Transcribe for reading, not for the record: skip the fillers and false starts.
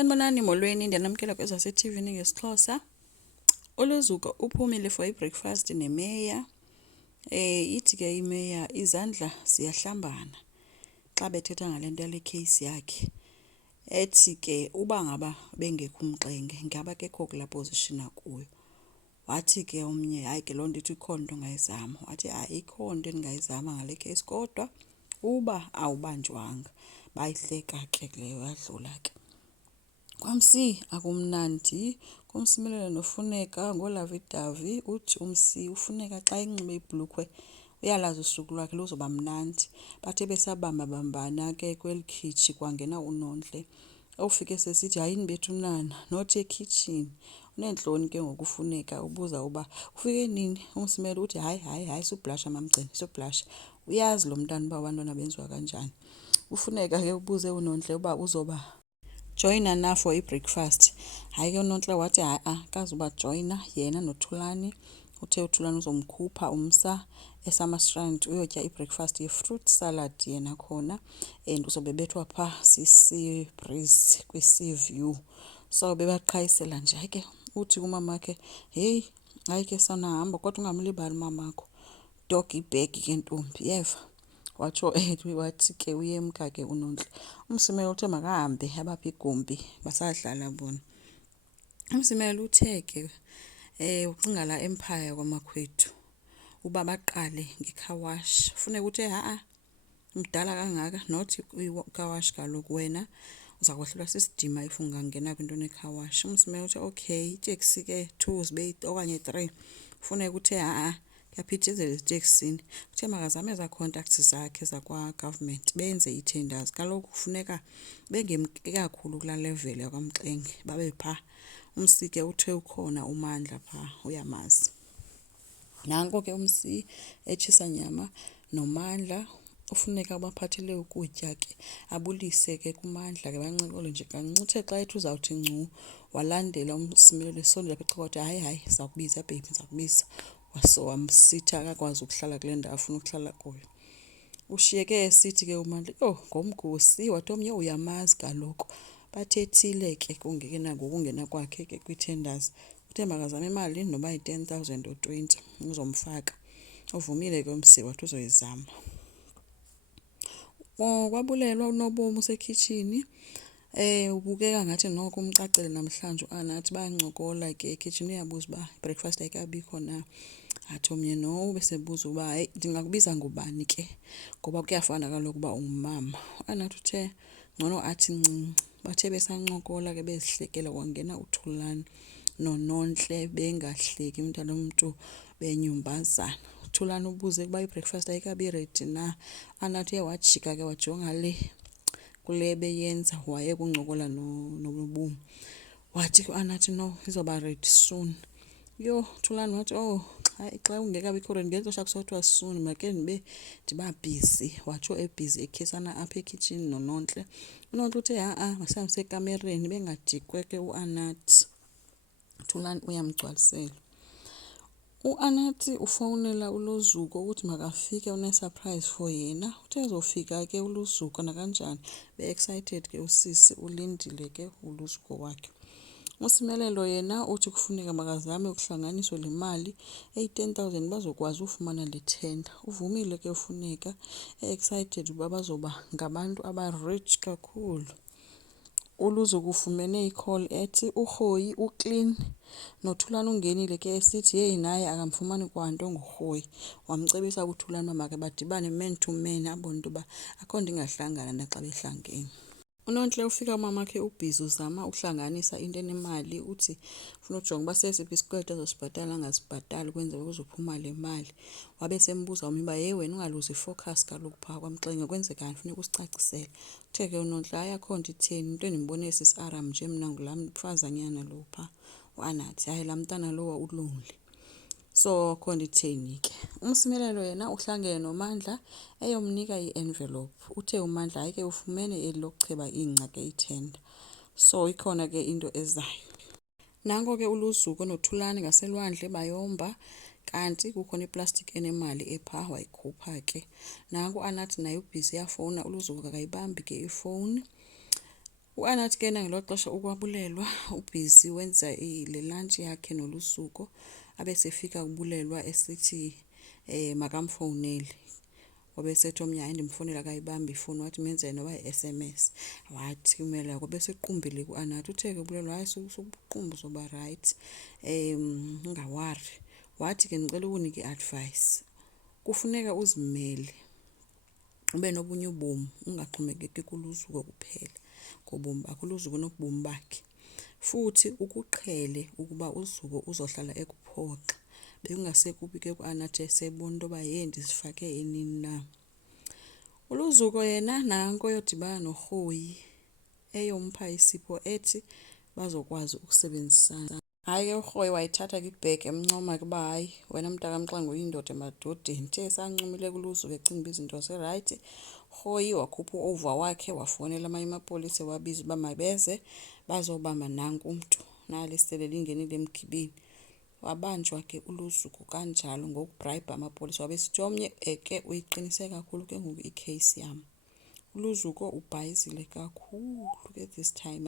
Sanibonani molweni, ndiyanamkela kwezase TV ngeSixhosa. uLuzuko uphumile for ibreakfast nemeya. Ithi ke imeya izandla ziyahlambana xa bethetha ngale nto yale case yakhe. Ethi ke uba ngaba bengekho umxenge ngaba kekho kulaa position akuyo. Wathi ke omnye hayi ke loo nto ithi ikhona into ongayizama. Wathi ayikho nto endingayizama ngale case kodwa uba awubanjwanga. Bayihleka ke leyo yadlula ke. Kwamsi akumnandi, kumsimelela nofuneka ngolavidavi uthi umsi ufuneka xa inxibe ibhulukhwe uyalazi usuku lwakhe luzoba mnandi. Bathe besabamba-bambana ke kweli khitshi kwangena uNontle. Ufike sesithi hayini bethu mnana not ekhitshini. Uneentloni ke ngokufuneka ubuza uba ufike nini. Umsimela uthi hayi subhlasha mamgcini subhlasha. Uyazi lo mntana uba abantwana benziwa kanjani. Ufuneka ke ubuze uNontle uba uzoba joina na for ibreakfast. Hayi ke uNontle wathi kazuba joina yena noThulani. Uthe uThulani uzomkhupha umsa eSummerstrand uyotya ibreakfast ye-fruit salad yena khona and uzobe bethwa pha si-sea breeze kwi-sea view. So bebaqhayisela nje. Hayi ke uthi kumamakhe hey hayi ke sanahamba kodwa ungamlibali umamakho. Doggy bag ke ntombi yeva. Watsho wathi ke uyemka ke uNontle. Umsimela uthe makahambe abapha igumbi basadlala bona. Umsimela uthe ke ucinga la empire kwamakhwethu uba baqale ngecar wash. Funeka uthe mdala kangaka not icar wash kaloku wena uza kwehlelwa sisidima if ungangena kwinto ne-car wash. Umsimela uthe okay iteksi ke 2 zibe okanye 3. Funeka uthe kuyaphithizela eteksini. Uthe makazame eza contacts zakhe zakwa-government benze ii-tenders. Kaloku kufuneka bengemke kakhulu kulaa level yakwamxenge babe phaa. Umsi ke uthe ukhona umandla phaa uyamazi. Nanko ke umsi etshisa nyama nomandla. Ufuneka baphathele ukutya ke abulise ke kumandla ke bancokole nje kancuthe xa ethi uzawuthi ncu walandela umsimela esondela phezu kothi hayi sizakubiza baby sizakubiza. Wamsitha akakwazi ukuhlala kule ndawo afuna ukuhlala kuyo. Ushiyeke esithi ke umandla ngomgosi wathi omnye uyamazi kaloku bathethile ke ngokungena kwakhe ke kwi-tenders. Uthe makazame imali noba yi-10,000 or 20 uzomfaka. Uvumile ke umsi wathi uzoyizama. Kwabulelwa uNobomi usekhitshini. Ubukeka ngathi noko umcacele namhlanje uAnathi bayancokola ke ekhitshini. Uyabuza uba breakfast ayikabikho na. Athi omnye no besebuza uba ndingakubiza ngubani ke ngoba kuyafana kaloku uba ungumama. uAnathi uthe ngcono athi ncinci. Bathe besancokola ke bezihlekela kwangena uThulani noNontle bengahleki umntana womntu benyumbazana. uThulani ubuze ukuba ibreakfast ayikabi ready na. uAnathi wajika ke wajonga le kule beyenza waye kuncokola noBubu. Wathi uAnathi no izoba ready soon. Thulani wathi hayi xa ungekabikho ready ngexesha kusothiwa soon make ndibe ndiba busy. Watsho ebusy ekhesana apha ekhitshini noNontle. uNontle uthe masihambe sekamereni bengadikwe ke uAnathi. Thulani uyamgcwalisela. uAnathi ufowunela uLuzuko ukuthi makafike une-surprise for yena. Uthe ezofika ke uLuzuko nakanjani be-excited ke usisi ulindile ke uLuzuko wakhe. Usimelelo yena uthi kufuneka makazame ukuhlanganiswa le mali eyi-10,000 bazokwazi ufumana le tender. Uvumile ke ufuneka excited uba bazoba ngabantu aba-rich kakhulu. uLuzuko ufumene i-call ethi uRhoyi uclean. noThulani ungenile ke esithi hey naye akamfumani kwanto nguRhoyi. Wamcebisa uThulani uba make badibane man to man abone into uba akho nto ingahlangana naxa behlangene. uNontle ufika umamakhe ubhizi uzama uhlanganisa into enemali. Uthi ufuna ujonga uba sesiphi isikweletu azosibhatala angazibhatali kwenzela kuzophuma le mali. Wabe sembuza omnye uba wena ungaluzi focus kaloku phaa kwamxenge kwenzekani funeka usicacisele. Uthe ke uNontle hayi akho nto itheni into endimbone sisi-aram nje mna ngulaa mfazanyana lo phaa. uAnathi hayi laa mntana lowa ulonely. So akho nto itheni ke. Umsimelelo yena uhlangene nomandla eyomnika i-envelope. Uthe umandla hayi ke ufumene eli lokucheba ingca ke ithenda. So ikhona ke into ezayo. Nanko ke uLuzuko noThulani ngaselwandle bayomba. Kanti kukhona iplastic enemali epha wayikhupha ke. Nanko uAnathi naye ubhizi yafowuna uLuzuko akayibambi ke ifowuni. U-Anathi ke ngelo xesha ukwabulelwa ubhizi wenza le lunch yakhe noLuzuko, abesefika kubulelwa esithi makamfowunele. Wabesethi omnye hayi ndimfowunela akayibambi ifowuni, wathi menze noba yi-SMS. Wathi kumela wabesequmbile ku-Anathi, uthe ke kubulelwa hayi sukuqumba uzoba right, ungawari. Wathi ke ndicela ukunika i-advice, kufuneka uzimele ube nobunye ubomi, ungaxhomekeki kuLuzuko kuphela ngobomi bakho, uLuzuko nobomi bakhe. Futhi ukuqhele ukuba uZuko uzohlala ekuphoxa, bekungasekubi ke ku-Anathi esebona into yoba ndizifake enini na. uLuzuko yena nanko yodibana noRhoyi eyompha isipho ethi bazokwazi ukusebenzisana. Hayi ke uRhoyi wayithatha ke ibhegi emncoma ke uba hayi wena mntakamxanga uyindoda emadodeni. Uthe sancumile kuLuzuko ecinga uba izinto zirayithi, uRhoyi wakhupha u-over wakhe wafowunela amanye amapolisa wabiza uba mabeze bazobamba nanku umntu nali sele lingenile emgibeni. Wabanjwa ke uLuzuko kanjalo ngokubhrayibha amapolisa. Wabesithi omnye ke uyiqinise kakhulu ke ngoku icase yam. uLuzuko ubhayizile kakhulu ke this time.